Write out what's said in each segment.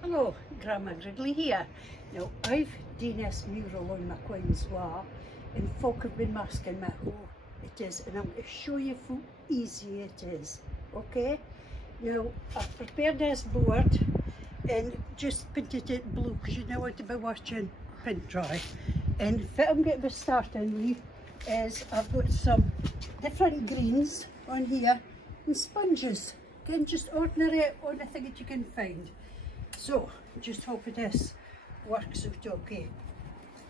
Hello, Grandma Griggly here. Now, I've done this mural on my coins wall and folk have been asking me how it is, and I'm going to show you how easy it is, okay? Now, I've prepared this board and just painted it blue because you don't want to be watching paint dry. And what I'm going to be starting with is I've got some different greens on here and sponges. Again, just ordinary thing that you can find. So, just hope this works out okay.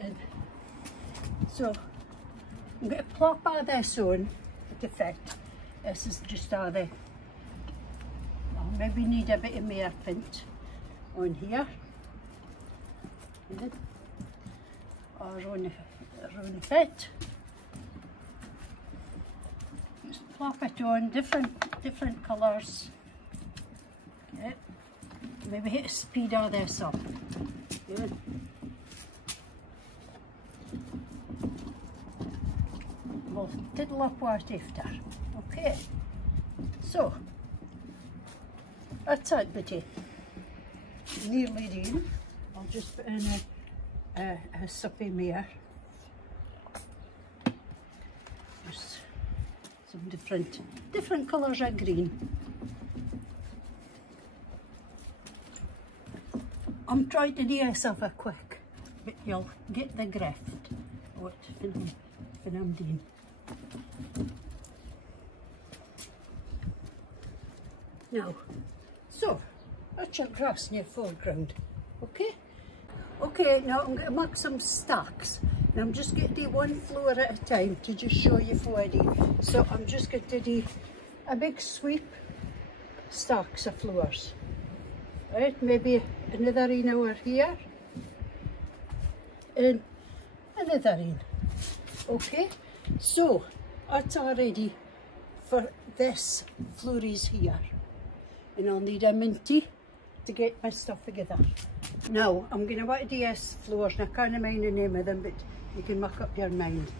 And so, I'm going to plop all this on with effect. This is just all the, I'll maybe need a bit of more paint on here. Or on the fit. Just plop it on, different colours. Okay. Maybe hit speed all this up. Good. We'll tiddle up what after. Okay. So that's it, Betty. Nearly done. I'll just put in a suppy mare. Just some different colours of green. I'm trying to do myself a quick, but you'll get the grift when I'm doing. Now, so that's your grass in your foreground, okay? Okay, now I'm going to make some stacks. And I'm just going to do one floor at a time to just show you what I do. So I'm just going to do a big sweep, stacks of floors. Right, maybe another in over here and another in. Okay, so that's all ready for this floories here, and I'll need a minty to get my stuff together. Now I'm going to want to do this floors, and I can't mind the name of them, but you can make up your mind.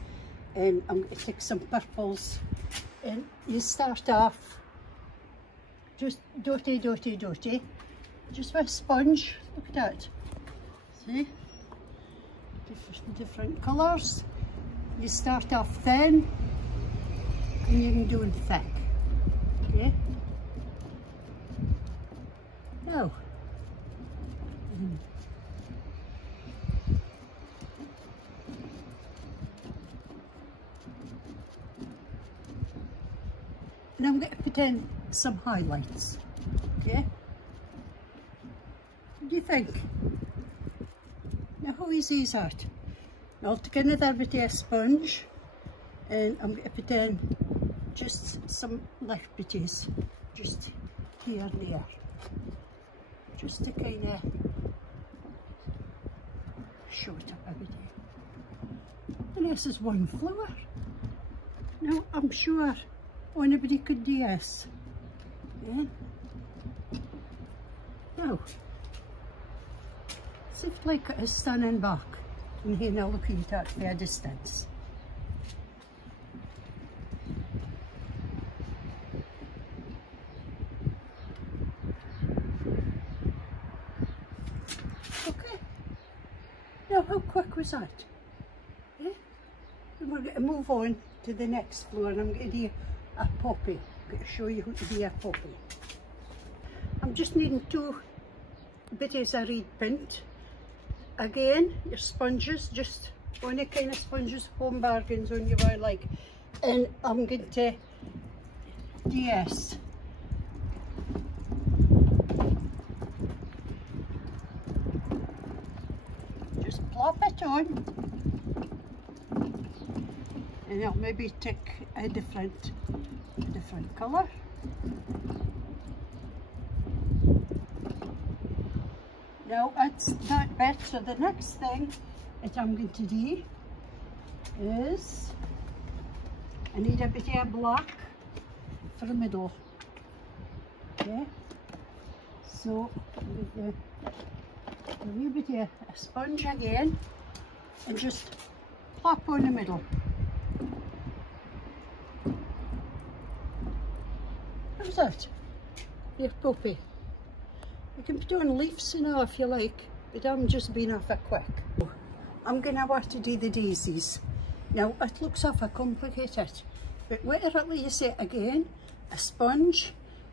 And I'm going to take some purples, and you start off just dotty, just with a sponge. Look at that. See? Different colours. You start off thin and you can do it thick. Okay? Now, and I'm going to put in some highlights. Okay? What do you think? Now how easy is that? Now I'll take another bit of sponge and I'm going to put in just some light bits, just here and there, just to kind of show it up a bit. And this is one flower. Now I'm sure anybody could do this. Yeah? Now, as if like it's standing back and here now looking at it from a distance. Okay. Now how quick was that? Yeah? And we're going to move on to the next floor, and I'm going to do a poppy. I'm going to show you how to do a poppy. I'm just needing 2 bits of reed paint. Again, your sponges, just any kind of sponges, home bargains on you I like. And I'm going to do this. Just plop it on. And I'll maybe take a different colour. Now that's that bit, so the next thing that I'm going to do is I need a bit of black for the middle. Okay, so I'm going to a wee bit of a sponge again and just plop on the middle. How's that? Your puppy. can put on leaves now if you like, but I'm just being off a quick. I'm going to want to do the daisies. Now it looks awful complicated, but whatever you say again, a sponge,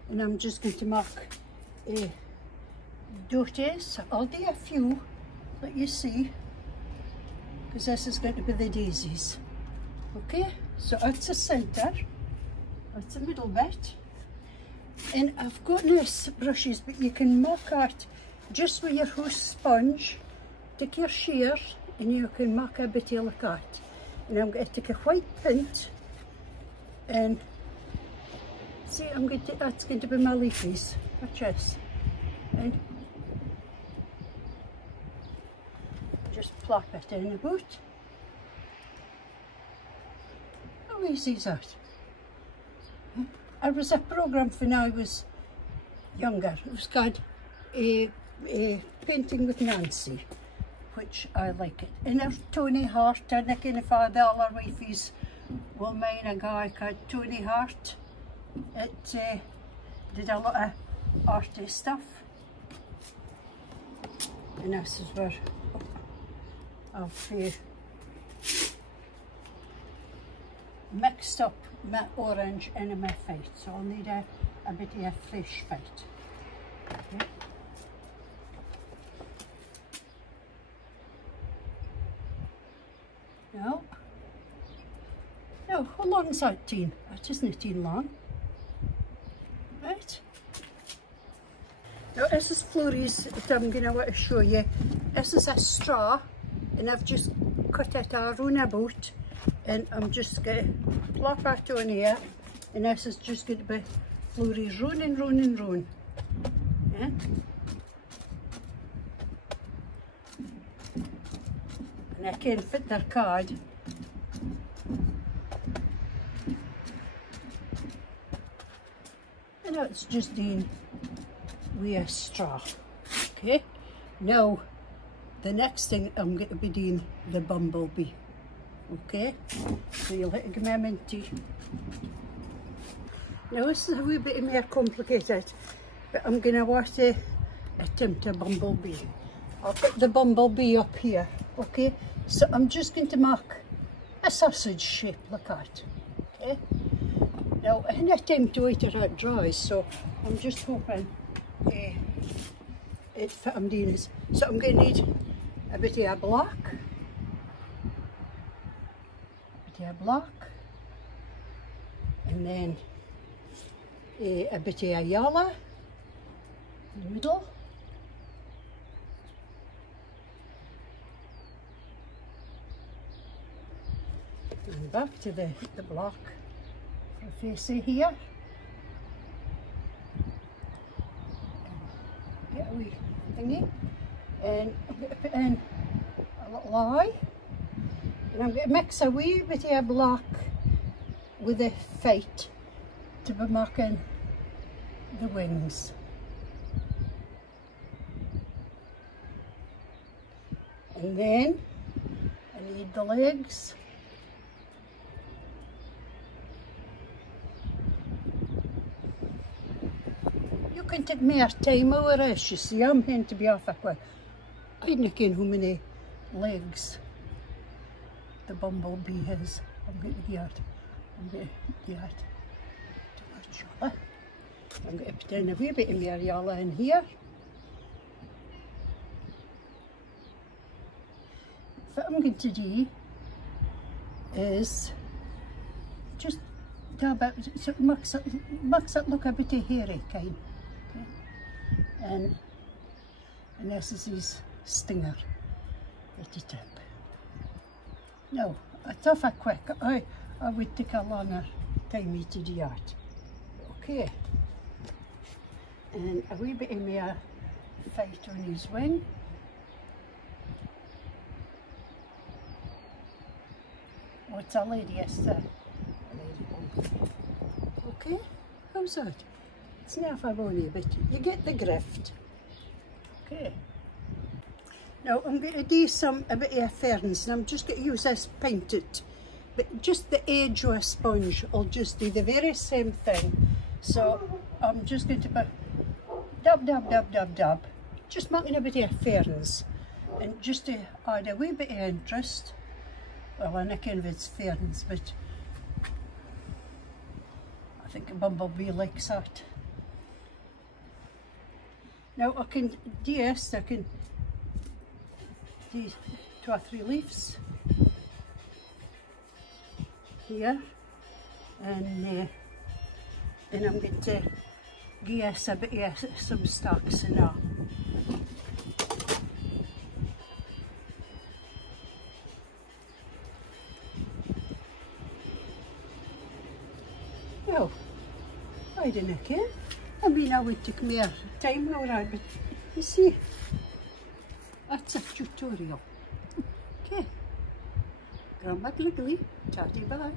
and I'm just going to mark doties. I'll do a few, let you see, because this is going to be the daisies. Okay, so that's the centre, that's the middle bit, and I've got nice brushes, but you can mark out just with your house sponge. Take your shears and you can mark a bit like that. And I'm going to take a white paint and see, that's going to be my leafies. Watch this. And just plop it in a bit. How easy is that? There was a programme when I was younger. It was called Painting with Nancy, which I like it. And there's Tony Hart, and I kind of the other wifeys will mind a guy called Tony Hart. It did a lot of arty stuff. And this is where I've mixed up my orange and my white, so I'll need a bit of a fresh white. Okay. Now, how long is that tin? It isn't tin long. Right. Now this is Flurries that I'm going to want to show you. This is a straw, and I've just cut it around about, and I'm just going to plop it on here, and this is just going to be Flurries round and round and round. Yeah. And I can fit their card. And now it's just doing with a straw. Okay, now the next thing I'm going to be doing the bumblebee. Okay, so you'll have to give me a minute. Now this is a wee bit more complicated, but I'm going to want to attempt a bumblebee. I'll put the bumblebee up here. Okay, so I'm just going to mark a sausage shape like that. Okay, now I had time to wait till it dries, so I'm just hoping it fit. I'm doing this. So I'm going to need a bit of a black, and then a bit of a yellow in the middle. And back to the black for facing here. Get a wee thingy. And I'm going to put in a little eye. And I'm going to mix a wee bit of black with the white to be marking the wings. And then I need the legs. You can take more time over this, you see. I'm going to be off a quick. I don't know how many legs the bumblebee has. I'm going to get it. I'm going to get it too much yellow. I'm going to put in a wee bit of more yellow in here. What I'm going to do is just dab it, so it makes it look a bit hairy kind. Okay. And this is his stinger at the tip. Now, a tougher quick, I would take a longer time to do that. Okay. And a wee bit of more fight on his wing. What's a lady? Yes, sir. A lady one. Okay, how's that? It's not a bony, but you get the grift. Okay. Now I'm going to do a bit of ferns, and I'm just going to use this painted, but just the edge of a sponge. I'll just do the very same thing. So I'm just going to put dab, just making a bit of ferns, and just to add a wee bit of interest. Well, I'm not convinced ferns, but I think a bumblebee likes that. Now I can do this, I can do 2 or 3 leaves here, and then I'm going to give us a bit of some stalks and that. Well, I don't care. I mean, I would take more time, alright, but you see, that's a tutorial. Okay, Grandma Griggly, chatty bye.